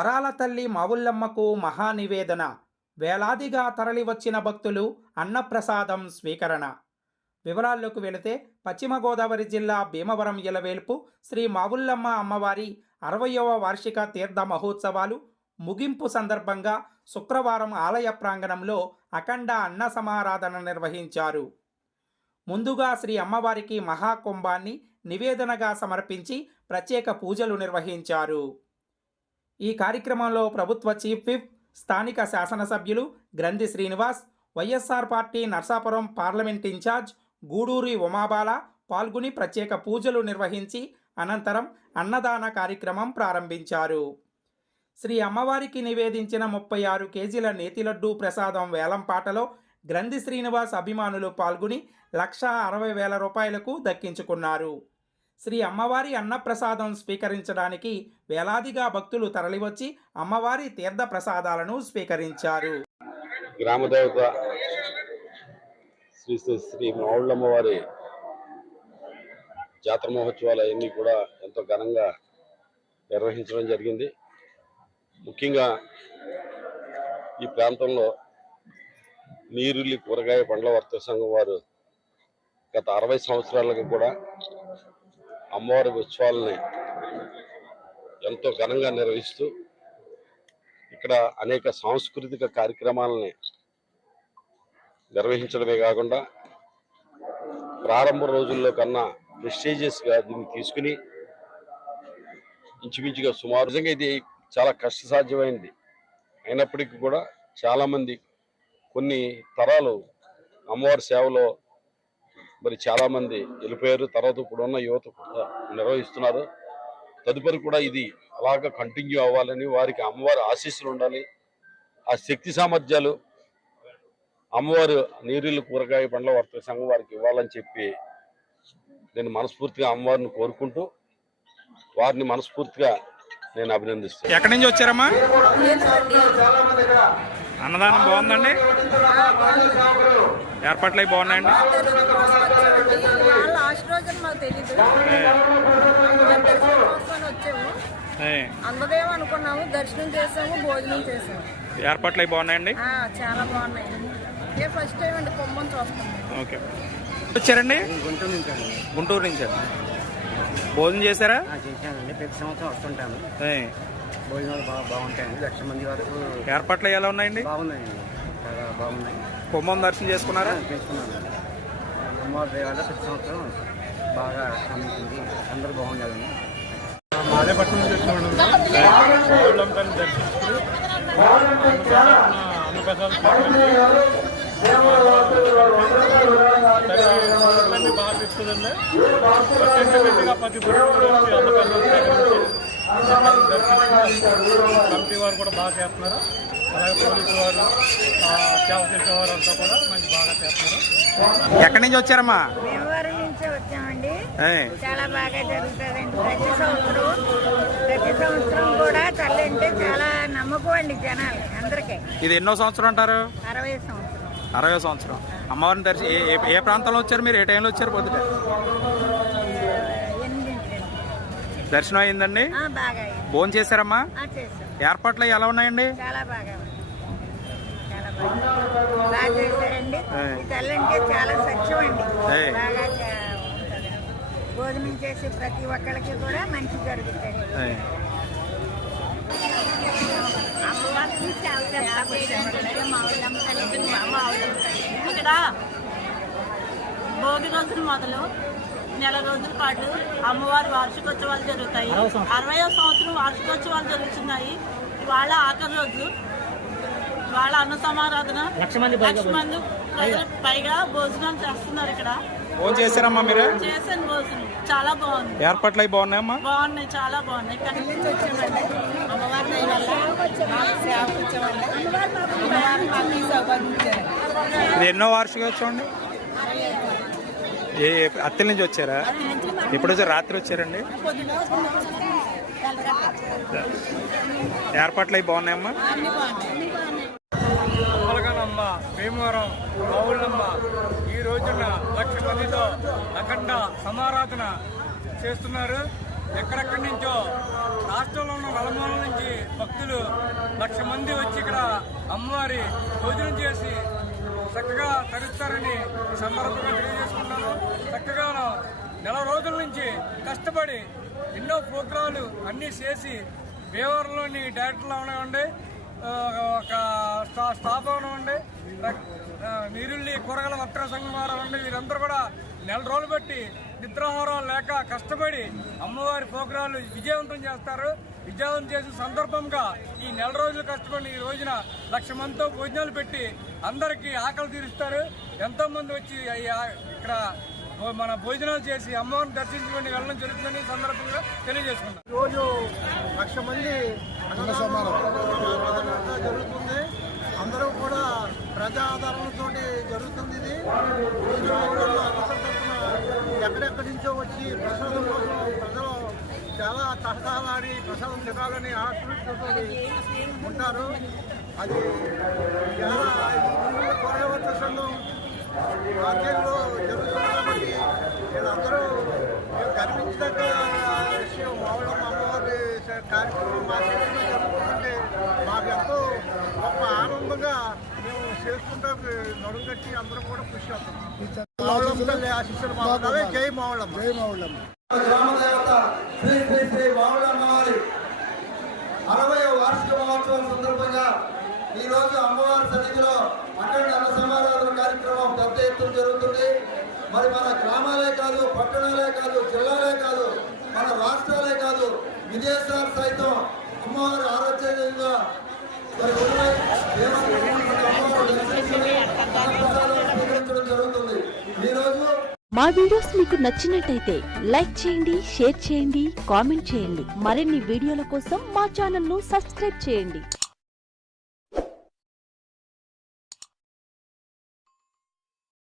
వరాల తల్లి మావుల్లమ్మకు మహానివేదన. వేలాదిగా తరలివచ్చిన భక్తులు అన్నప్రసాదం స్వీకరణ. వివరాల్లోకి వెళితే పశ్చిమ గోదావరి జిల్లా భీమవరం ఇలవేల్పు శ్రీ మావుల్లమ్మ అమ్మవారి అరవయవ వార్షిక తీర్థ మహోత్సవాలు ముగింపు సందర్భంగా శుక్రవారం ఆలయ ప్రాంగణంలో అఖండ అన్న సమారాధన నిర్వహించారు. ముందుగా శ్రీ అమ్మవారికి మహాకుంభాన్ని నివేదనగా సమర్పించి ప్రత్యేక పూజలు నిర్వహించారు. ఈ కార్యక్రమంలో ప్రభుత్వ చీఫ్ విప్ స్థానిక శాసనసభ్యులు Granthi Srinivas YSR party Narsapuram parliament incharge Guduri Umabala పాల్గొని ప్రత్యేక పూజలు నిర్వహించి అనంతరం అన్నదాన కార్యక్రమం ప్రారంభించారు. శ్రీ అమ్మవారికి నివేదించిన ముప్పై ఆరు కేజీల నేతిలడ్డు ప్రసాదం వేలంపాటలో గ్రంథి శ్రీనివాస్ అభిమానులు పాల్గొని లక్ష అరవై వేల రూపాయలకు దక్కించుకున్నారు. శ్రీ అమ్మవారి అన్నప్రసాదం స్వీకరించడానికి వేలాదిగా భక్తులు తరలివచ్చి అమ్మవారి తీర్థ ప్రసాదాలను స్వీకరించారు. గ్రామదేవత శ్రీ శ్రీ శ్రీ మావుళ్ళమ్మవారి జాతర మహోత్సవాలు అవన్నీ కూడా ఎంతో ఘనంగా నిర్వహించడం జరిగింది. ముఖ్యంగా ఈ ప్రాంతంలో నీరుల్లి కూరగాయ పండ్ల వర్తక సంఘం వారు గత అరవై సంవత్సరాలకు కూడా అమ్మవారి ఉత్సవాలని ఎంతో ఘనంగా నిర్వహిస్తూ ఇక్కడ అనేక సాంస్కృతిక కార్యక్రమాలని నిర్వహించడమే కాకుండా ప్రారంభ రోజుల్లో కన్నా ప్రెస్టేజియస్గా దీన్ని తీసుకుని ఇంచుమించుగా సుమారు నిజంగా ఇది చాలా కష్టసాధ్యమైంది. అయినప్పటికీ కూడా చాలామంది కొన్ని తరాలు అమ్మవారి సేవలో మరి చాలామంది వెళ్ళిపోయారు. తర్వాత ఇప్పుడున్న యువత కూడా నిర్వహిస్తున్నారు. తదుపరి కూడా ఇది అలాగ కంటిన్యూ అవ్వాలని వారికి అమ్మవారి ఆశీస్సులు ఉండాలి. ఆ శక్తి సామర్థ్యాలు అమ్మవారు నీరులు కూరగాయ పండ్ల వర్తక సంఘం వారికి ఇవ్వాలని చెప్పి నేను మనస్ఫూర్తిగా అమ్మవారిని కోరుకుంటూ వారిని మనస్ఫూర్తిగా నేను అభినందిస్తాను ఎక్కడి నుంచి వచ్చారమ్మా? అన్నదానం బాగుందండి. ఏర్పాట్లు అవి బాగున్నాయండి. మేము దర్శనం చేసాము భోజనం చేసాము. ఏర్పాట్లు అవి బాగున్నాయండి? ఆ, చాలా బాగున్నాయి. ఏ ఫస్ట్ టైం అండి కొమ్మని చూస్తాం. ఓకే. వచ్చారండి? గుంటూరు నుంచి అండి. గుంటూరు నుంచి భోజనం చేశారా? చేశానండి. ప్రతి సంవత్సరం వస్తుంటాను ఏ, భోజనాలు బాగా బాగుంటాయండి. లక్ష మంది వరకు ఏర్పాట్లు ఎలా ఉన్నాయండి? బాగున్నాయండి. చాలా బాగున్నాయి. కుంభం దర్శనం చేసుకున్నారా? చేసుకున్నాను. అమ్మవారి ప్రతి సంవత్సరం బాగా అమ్ముతుంది అందరూ బాగుండాలని. మాదేపట్నం దర్శించుకుని బాగా పెట్టిగా ప్రతి దర్శించుకుని కమిటీ వారు కూడా బాగా చేస్తున్నారు అలాగే పోలీసు వారు ఆ, సేవ చేసేవారు అంతా కూడా మంచి బాగా చేస్తున్నారు ఎక్కడి నుంచి వచ్చారమ్మా? వచ్చామండి. చాలా బాగా జరుగుతుందండి. ప్రతి సంవత్సరం ప్రతి సంవత్సరం కూడా తల్లి అంటే చాలా నమ్మకం అండి జనాలు అందరికీ. ఇది ఎన్నో సంవత్సరం అంటారు? అరవై సంవత్సరం. అరవై సంవత్సరం. అమ్మవారిని దర్శనం ఏ- ఏ- ఏ ప్రాంతంలో వచ్చారు మీరు? ఏ టైంలో వచ్చారు పొద్దుట? దర్శనం అయిందండి? ఆ, బాగా అయింది. భోజనం చేశారమ్మా? ఆ, ఏర్పాట్లు ఎలా ఉన్నాయండి? చాలా బాగా ఉంది చాలా బాగా బాగా చేశారండి. ఏయ్. ఈ తల్లి అంటే చాలా సత్యం అండి ఏయ్. బాగా చే- ఉంటది. భోజనం చేసే ప్రతి ఒక్కరికి కూడా మంచి జరుగుతుంది. ఇక్కడ భోగి రోజులు మొదలు నెల రోజుల పాటు అమ్మవారి వార్షికోత్సవాలు జరుగుతాయి. అరవయో సంవత్సరం వార్షికోత్సవాలు జరుగుతున్నాయి. ఇవాళ ఆఖరి రోజు. ఇవాళ అన్న సమారాధన లక్ష మంది ప్రజలు పైగా భోజనాలు చేస్తున్నారు ఇక్కడ. భోజనం చేశారమ్మా మీరు? భోజనం. చాలా బాగుంది. ఏర్పాట్లు అవి బాగున్నాయమ్మా? బాగున్నాయి చాలా బాగున్నాయి. కానీ అమ్మవారి దయ వల్ల మాకు సేవకు వచ్చామండి అమ్మవారు మాకు ఈ సౌకర్యం ఇచ్చారు ఇది ఎన్నో వార్షికోత్సవం ఏ అత్తల నుంచి వచ్చారా? ఎప్పుడు వచ్చారు? రాత్రి వచ్చారండి? ఏర్పాట్లు అవి బాగున్నాయమ్మా? భీమవరం బావుళ్ళమ్మ ఈ రోజున లక్ష మందితో అఖండ సమారాధన చేస్తున్నారు. ఎక్కడెక్కడి నుంచో రాష్ట్రంలో ఉన్న నలమూల నుంచి భక్తులు లక్ష మంది వచ్చి ఇక్కడ అమ్మవారి భోజనం చేసి చక్కగా తరుస్తారని సందర్భంగా తెలియజేసుకున్నాను చక్కగా నెల రోజుల నుంచి కష్టపడి ఎన్నో ప్రోగ్రాలు అన్నీ చేసి భీమవరంలోని డైరెక్టర్లు అవనివ్వండి. ఒక స్థాపన ఉండి నీరుల్లి కూరగాయల వర్తక సంఘం వారు ఉండి వీరందరూ కూడా నెల రోజులు బట్టి నిద్రాహారం లేక కష్టపడి అమ్మవారి ప్రోగ్రాలు విజయవంతం చేస్తారు. విజయవంతం చేసిన సందర్భంగా ఈ నెల రోజులు కష్టపడి ఈ రోజున లక్ష మందితో భోజనాలు పెట్టి అందరికీ ఆకలి తీరుస్తారు. ఎంతో మంది వచ్చి ఇక్కడ మన భోజనాలు చేసి అమ్మవారిని దర్శించుకొని వెళ్ళడం జరుగుతుందని సందర్భంగా తెలియజేసుకున్నాం రోజు లక్ష మంది జరుగుతుంది. అందరూ కూడా ప్రజా జరుగుతుంది ఇది. ఎక్కడెక్కడి నుంచో వచ్చి ప్రసాదం కోసం ప్రజలు చాలా తహతహలాడి ప్రసాదం తినాలని ఆకృతితో ఉంటారు. అది కొరగవచ్చ సంఘం ఆధ్వర్యంలో జరుగుతుంది కాబట్టి వీళ్ళందరూ మేము కార్యక్రమం మా చేతిలో జరుగుతుందంటే మాకు ఎంతో గొప్ప ఆనందంగా మేము చేసుకుంటూ నడుగట్టి అందరం కూడా కృషి అవుతాం మావుళమ్మ తల్లి ఆశీస్సులు మా ఉండాలి. జై మావుళమ్మ జై మావుళమ్మ గ్రామ దేవత శ్రీ శ్రీ శ్రీ మావుళ్ళమ్మ వారి అరవై వార్షిక మహోత్సవం సందర్భంగా ఈ రోజు అమ్మవారి సన్నిధిలో అఖండ అన్న సమారాధన కార్యక్రమం పెద్ద ఎత్తున జరుగుతుంది. మరి మన గ్రామాలే కాదు పట్టణాలే కాదు జిల్లాలే కాదు మన రాష్ట్రాలే కాదు విదేశాలు సైతం అమ్మవారి ఆరోగ్యంగా మరి ఉన్నాయి. జరుగుతుంది. ఈ మా వీడియోస్ మీకు నచ్చినట్టయితే లైక్ చేయండి షేర్ చేయండి కామెంట్ చేయండి. మరిన్ని వీడియోల కోసం మా ఛానల్ను సబ్స్క్రైబ్ చేయండి.